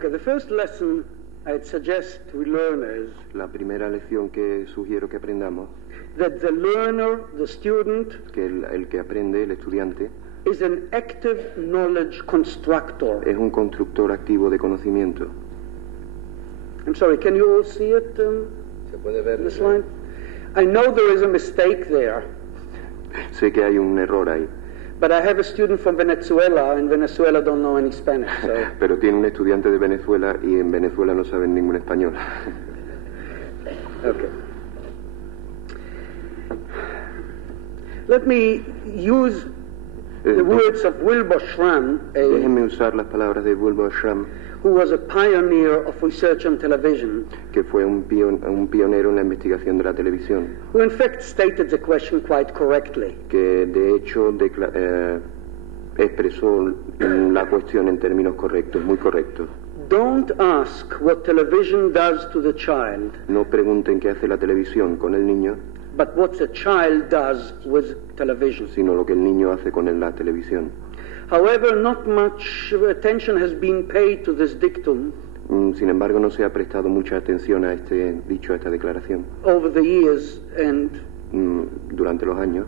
Okay, the first lesson I'd suggest we learn is La primera lección que sugiero que aprendamos, that the learner, the student, que el que aprende, el estudiante, is an active knowledge constructor. es un constructor activo de conocimiento. I'm sorry, can you all see it, Se puede ver. this line? I know there is a mistake there, Sé que hay un error ahí, but I have a student from Venezuela, and Venezuela don't know any Spanish, so... pero tiene un estudiante de Venezuela y en Venezuela no saben ningún español. Okay. Let me use the words of Wilbur Schramm, Déjenme usar las palabras de Wilbur Schramm, who was a pioneer of research on television, que fue un pionero en la investigación de la televisión, who in fact stated the question quite correctly. que de hecho expresó la cuestión en términos correctos, muy correctos. Don't ask what television does to the child, No pregunten qué hace la televisión con el niño, but what the child does with television. sino lo que el niño hace con la televisión. However, not much attention has been paid to this dictum Sin embargo, no se ha prestado mucha atención a este dicho, a esta declaración. over the years, and Durante los años,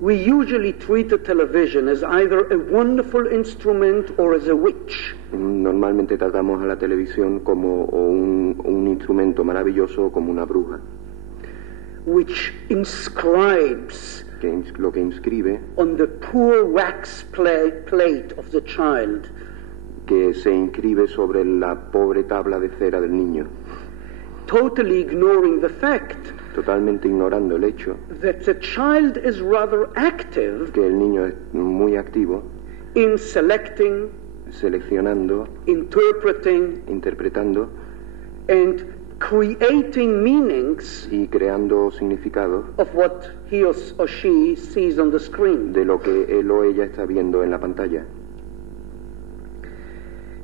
we usually treat the television as either a wonderful instrument or as a witch. normalmente tratamos a la televisión como un instrumento maravilloso o como una bruja, Which inscribes lo que inscribe, on the poor wax plate of the child que se inscribe sobre la pobre tabla de cera del niño, totally ignoring the fact totalmente ignorando el hecho that the child is rather active que el niño es muy activo, in selecting, seleccionando, interpreting, interpretando and creating meanings y creando significados of what he or she sees on the screen. de lo que él o ella está viendo en la pantalla.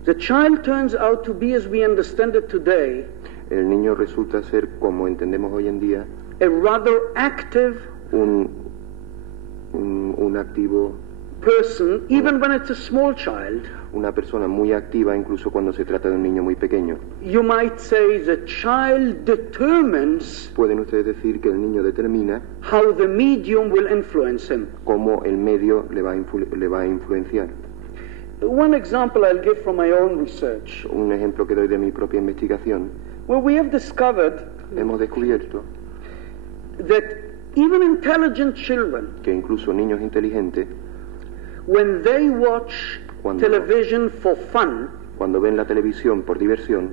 The child turns out to be, as we understand it today, El niño resulta ser, como entendemos hoy en día, a rather active un activo, person, even when it's a small child. una persona muy activa incluso cuando se trata de un niño muy pequeño. You might say the child determines Pueden ustedes decir que el niño determina how the medium will influence him. cómo el medio le va a influenciar. One example I'll give from my own research, Un ejemplo que doy de mi propia investigación, where we have discovered hemos descubierto that even intelligent children, que incluso niños inteligentes, when they watch Cuando- television for fun, cuando ven la televisión por diversión,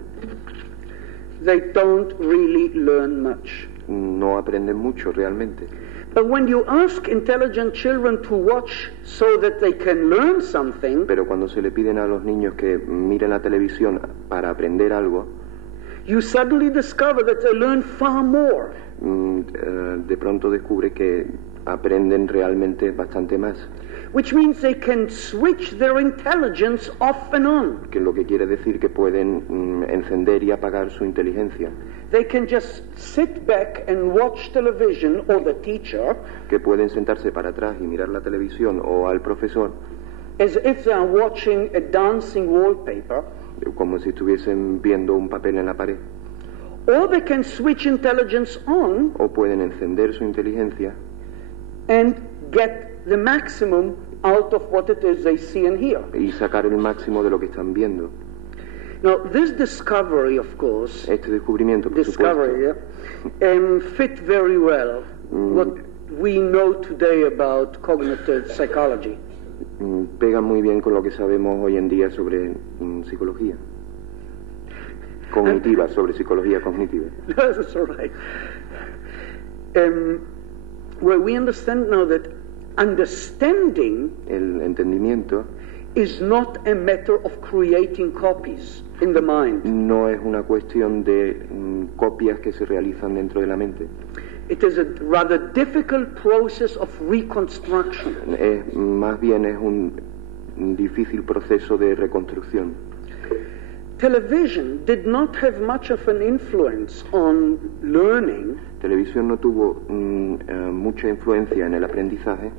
they don't really learn much. no aprenden mucho realmente. But when you ask intelligent children to watch so that they can learn something, Pero cuando se le piden a los niños que miren la televisión para aprender algo, you suddenly discover that they learn far more. de pronto descubre que aprenden realmente bastante más, Which means they can switch their intelligence off and on. que lo que quiere decir que pueden encender y apagar su inteligencia, They can just sit back and watch television or the teacher que pueden sentarse para atrás y mirar la televisión o al profesor as if they are watching a dancing wallpaper, como si estuviesen viendo un papel en la pared, or they can switch intelligence on o pueden encender su inteligencia and get the maximum out of what it is they see and hear. y sacar el máximo de lo que están viendo. Now, this discovery, of course, Este descubrimiento, por supuesto, fit very well what we know today about cognitive psychology. pega muy bien con lo que sabemos hoy en día sobre psicología cognitiva, sobre psicología cognitiva. That's all right. Where we understand now that understanding El entendimiento is not a matter of creating copies in the mind. no es una cuestión de copias que se realizan dentro de la mente. It is a rather difficult process of reconstruction. Más bien es un difícil proceso de reconstrucción. Television did not have much of an influence on learning Televisión no tuvo mucha influencia en el aprendizaje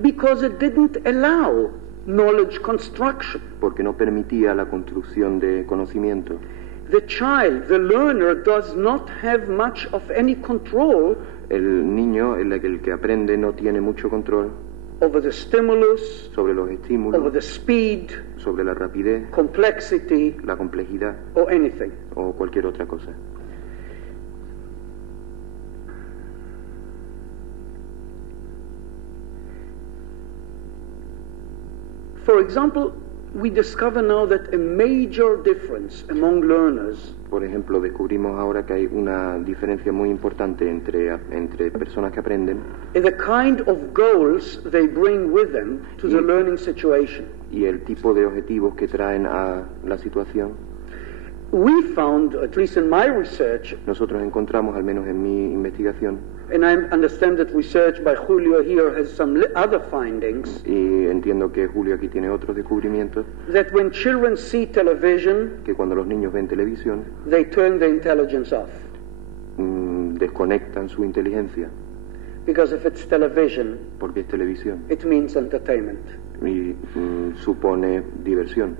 because it didn't allow knowledge construction. porque no permitía la construcción de conocimiento. The child, the learner, does not have much of any control El niño, el que aprende, no tiene mucho control over the stimulus, sobre los over estímulos, the speed, sobre la rapidez, complexity, la complejidad or anything. o cualquier otra cosa. For example, we discover now that a major difference among learners Por ejemplo, descubrimos ahora que hay una diferencia muy importante entre personas que aprenden is the kind of goals they bring with them to the Mm. learning situation. y el tipo de objetivos que traen a la situación. We found, at least in my research, Nosotros encontramos, al menos en mi investigación, and I understand that research by Julio here has some other findings, y entiendo que Julio aquí tiene otros descubrimientos, that when children see television, que cuando los niños ven televisión, they turn their intelligence off. desconectan su inteligencia, Because if it's television, porque es televisión, it means entertainment. y supone diversión.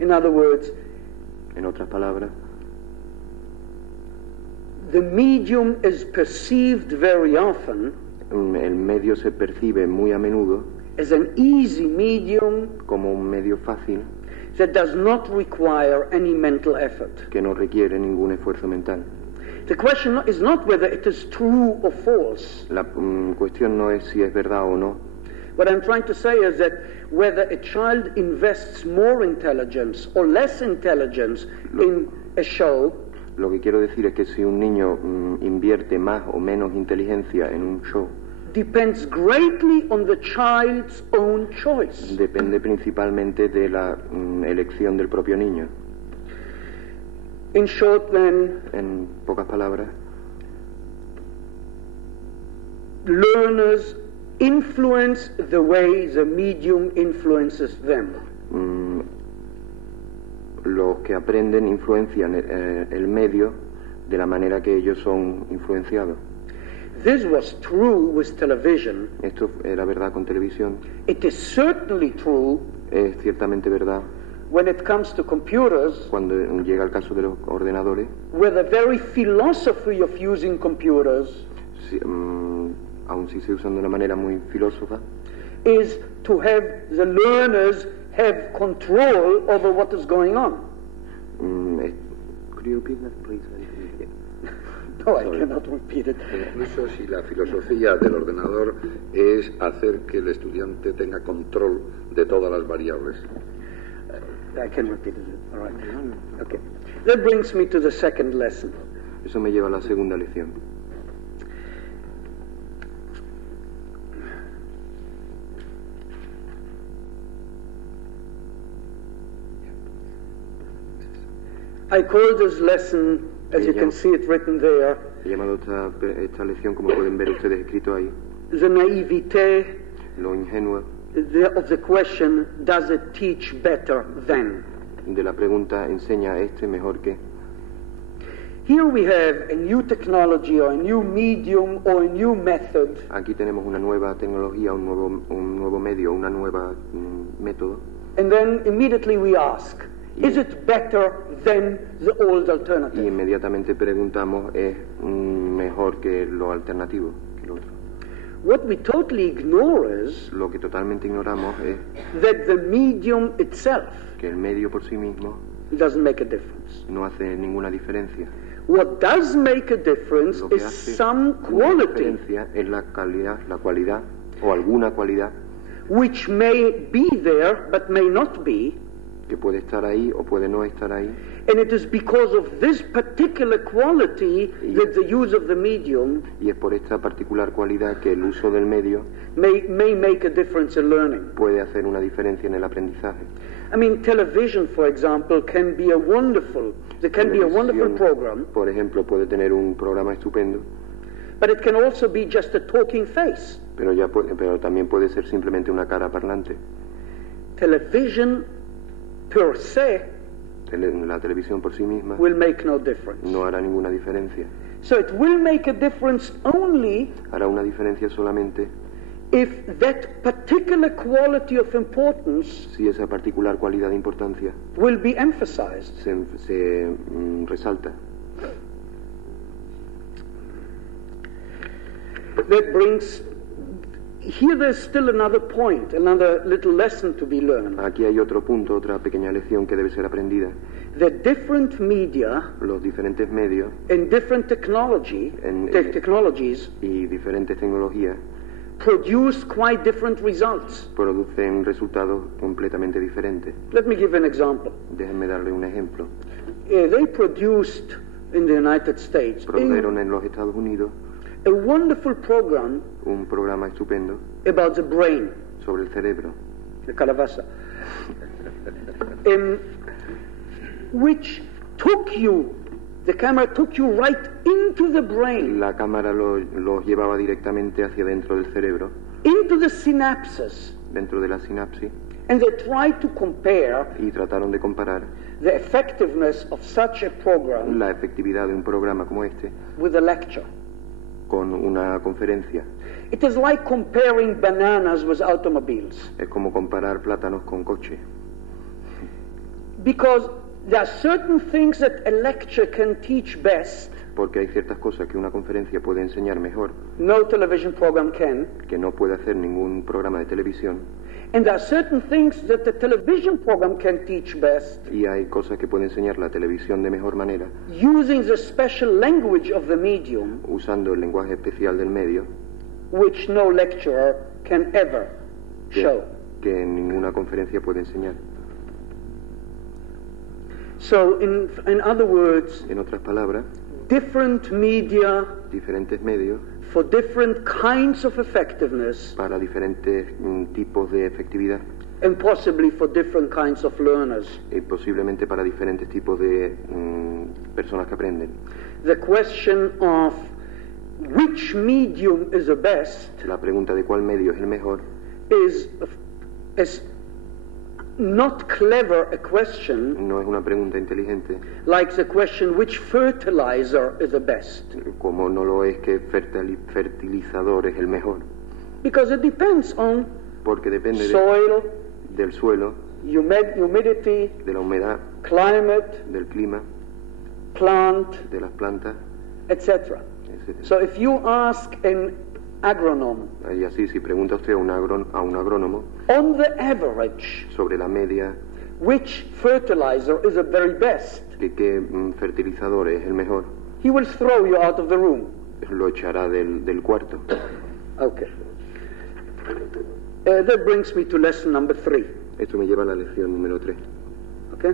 In other words, En otras palabras, the medium is perceived very often el medio se percibe muy a menudo as an easy medium como un medio fácil that does not require any mental effort. que no requiere ningún esfuerzo mental. The question is not whether it is true or false. La cuestión no es si es verdad o no. What I'm trying to say is that whether a child invests more intelligence or less intelligence in a show Lo que quiero decir es que si un niño invierte más o menos inteligencia en un show, depends greatly on the child's own choice. depende principalmente de la elección del propio niño. In short, then, En pocas palabras, learners influence the way the medium influences them. los que aprenden influencian el medio de la manera que ellos son influenciados. This was true with television. Esto era verdad con televisión, It is certainly true es ciertamente verdad when it comes to computers, cuando llega el caso de los ordenadores, where the very philosophy of using computers aun si se usan de una manera muy filósofa, is to have the learners have control over what is going on. Could you repeat that, please? No, I cannot repeat it. Incluso si la filosofía del ordenador es hacer que el estudiante tenga control de todas las variables. I can repeat it. All right. Okay. That brings me to the second lesson. Eso me lleva a la segunda lección. I call this lesson, as you can see it written there, He llamado esta lección, como pueden ver ustedes escrito ahí, the naivete lo ingenuo of the question, does it teach better than? de la pregunta, ¿enseña mejor que? Here we have a new technology or a new medium or a new method Aquí tenemos una nueva tecnología, un nuevo medio, una nueva método, and then immediately we ask, is it better than the old y alternative? inmediatamente preguntamos, ¿es mejor que lo alternativo, que lo otro? What we totally ignore is Lo que totalmente ignoramos es that the medium itself que el medio por sí mismo doesn't make a difference. no hace ninguna diferencia. What does make a difference Lo que is hace some una quality diferencia es la calidad, la cualidad o alguna cualidad which may be there but may not be, que puede estar ahí o puede no estar ahí, and it is because of this particular quality that the use of the medium y es por esta particular cualidad que el uso del medio may make a difference in learning. puede hacer una diferencia en el aprendizaje. I mean, television, for example, can be a wonderful Televisión, program, por ejemplo, puede tener un programa estupendo, but it can also be just a talking face. pero también puede ser simplemente una cara parlante. Television per se La televisión por sí misma will make no difference. no hará ninguna diferencia. So it will make a difference only Hará una diferencia solamente if that particular quality of importance si esa particular cualidad de importancia will be emphasized. se resalta. That brings, here there's still another point, another little lesson to be learned. Aquí hay otro punto, otra pequeña lección que debe ser aprendida. That different media Los diferentes medios and different technologies y diferentes tecnologías produce quite different results. producen resultados completamente diferentes. Let me give an example. Déjenme darle un ejemplo. They produced in the United States Produjeron en los Estados Unidos a wonderful program un programa estupendo about the brain, sobre el cerebro, the calabaza, which took you, the camera took you right into the brain, La cámara los llevaba directamente hacia dentro del cerebro, into the synapses, dentro de la sinapsis, and they tried to compare y trataron de comparar the effectiveness of such a program la efectividad de un programa como este with a lecture. con una conferencia. It is like comparing bananas with automobiles, Es como comparar plátanos con coche, because there are certain things that a lecture can teach best, porque hay ciertas cosas que una conferencia puede enseñar mejor, no television program can, que no puede hacer ningún programa de televisión, and there are certain things that the television program can teach best, y hay cosas que puede enseñar la televisión de mejor manera, using the special language of the medium, usando el lenguaje especial del medio, which no lecturer can ever show. que ninguna conferencia puede enseñar. So, in other words, En otras palabras, different media diferentes medios for different kinds of effectiveness para diferentes tipos de efectividad and possibly for different kinds of learners. y posiblemente para diferentes tipos de personas que aprenden. The question of which medium is the best La pregunta de cuál medio es el mejor is not clever a question no es una pregunta inteligente, like the question which fertilizer is the best, como no lo es que fertilizador es el mejor, because it depends on porque depende soil, del suelo, humidity, de la humedad, climate, del clima, plant, de las plantas, etc. etc. So if you ask an agronome, Y así, si pregunta usted a un agrónomo on the average, sobre la media, which fertilizer is the very best, que qué fertilizador es el mejor, he will throw you out of the room. lo echará del cuarto. Okay. That brings me to lesson number 3. Esto me lleva a la lección número 3. Okay?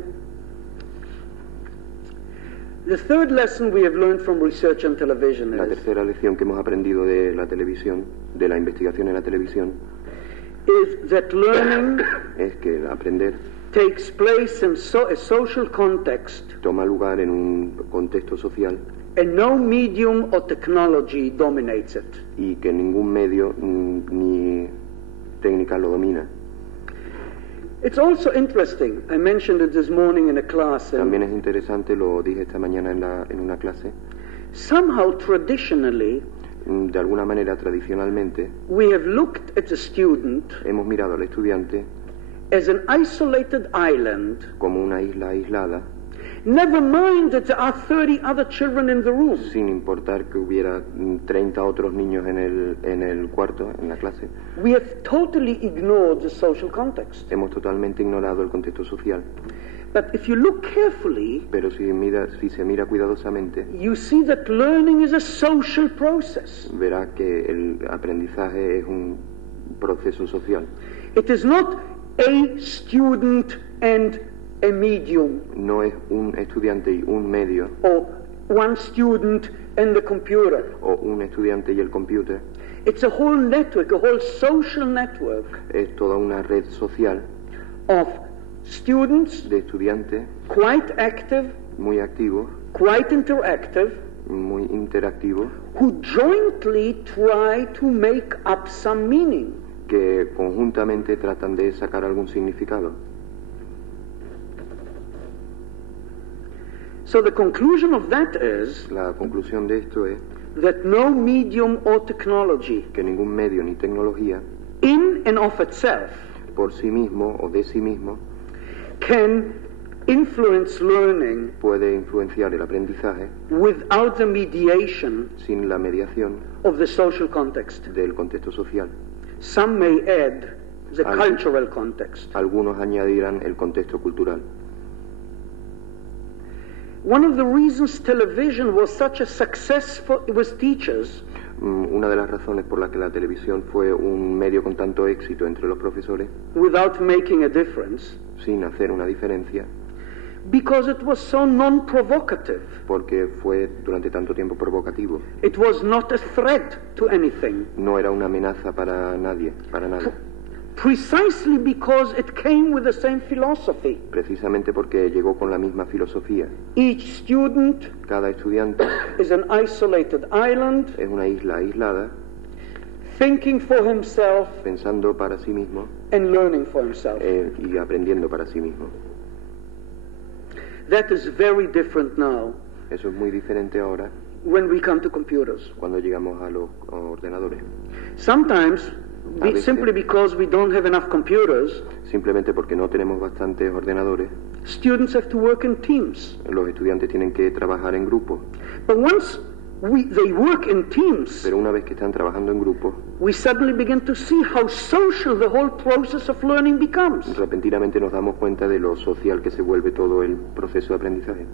The third lesson we have learned from research on television La is tercera lección que hemos aprendido de la televisión, de la investigación en la televisión, that learning es que aprender takes place in a social context toma lugar en un contexto social and no medium or technology dominates it. y que ningún medio ni técnica lo domina. It's also interesting, I mentioned it this morning in a class, También es interesante, lo dije esta mañana en una clase, somehow traditionally de alguna manera tradicionalmente we have looked at the student hemos mirado al estudiante as an isolated island, como una isla aislada, never mind that there are 30 other children in the room. sin importar que hubiera 30 otros niños en el cuarto, en la clase. We have totally ignored the social context. Hemos totalmente ignorado el contexto social. But if you look carefully, Pero si se mira cuidadosamente, you see that learning is a social process. verá que el aprendizaje es un proceso social. It is not a student and a medium, No es un estudiante y un medio, or one student and the computer. o un estudiante y el computer. It's a whole network, a whole social network Es toda una red social of students, de estudiantes quite active, muy activos, quite interactive, muy interactivos, who jointly try to make up some meaning. que conjuntamente tratan de sacar algún significado. So the conclusion of that is La conclusión de esto es that no medium or technology que ningún medio ni tecnología in and of itself por sí mismo o de sí mismo can influence learning puede influenciar el aprendizaje without the mediation sin la mediación of the social context. del contexto social. Some may add the cultural context. Algunos añadirán el contexto cultural. One of the reasons television was such a success with teachers Una de las razones por las que la televisión fue un medio con tanto éxito entre los profesores, without making a difference, sin hacer una diferencia, because it was so non-provocative. porque fue durante tanto tiempo provocativo. It was not a threat to anything. No era una amenaza para nadie, para nada. Precisely because it came with the same philosophy. Precisamente porque llegó con la misma filosofía. Each student Cada estudiante is an isolated island, es una isla aislada, thinking for himself pensando para sí mismo and learning for himself. y aprendiendo para sí mismo. That is very different now Eso es muy diferente ahora when we come to computers. cuando llegamos a los ordenadores. Sometimes, A veces. simply because we don't have enough computers, Simplemente porque no tenemos bastantes ordenadores, students have to work in teams. los estudiantes tienen que trabajar en grupo. But once they work in teams, Pero una vez que están trabajando en grupo, we suddenly begin to see how social the whole process of learning becomes. repentinamente nos damos cuenta de lo social que se vuelve todo el proceso de aprendizaje.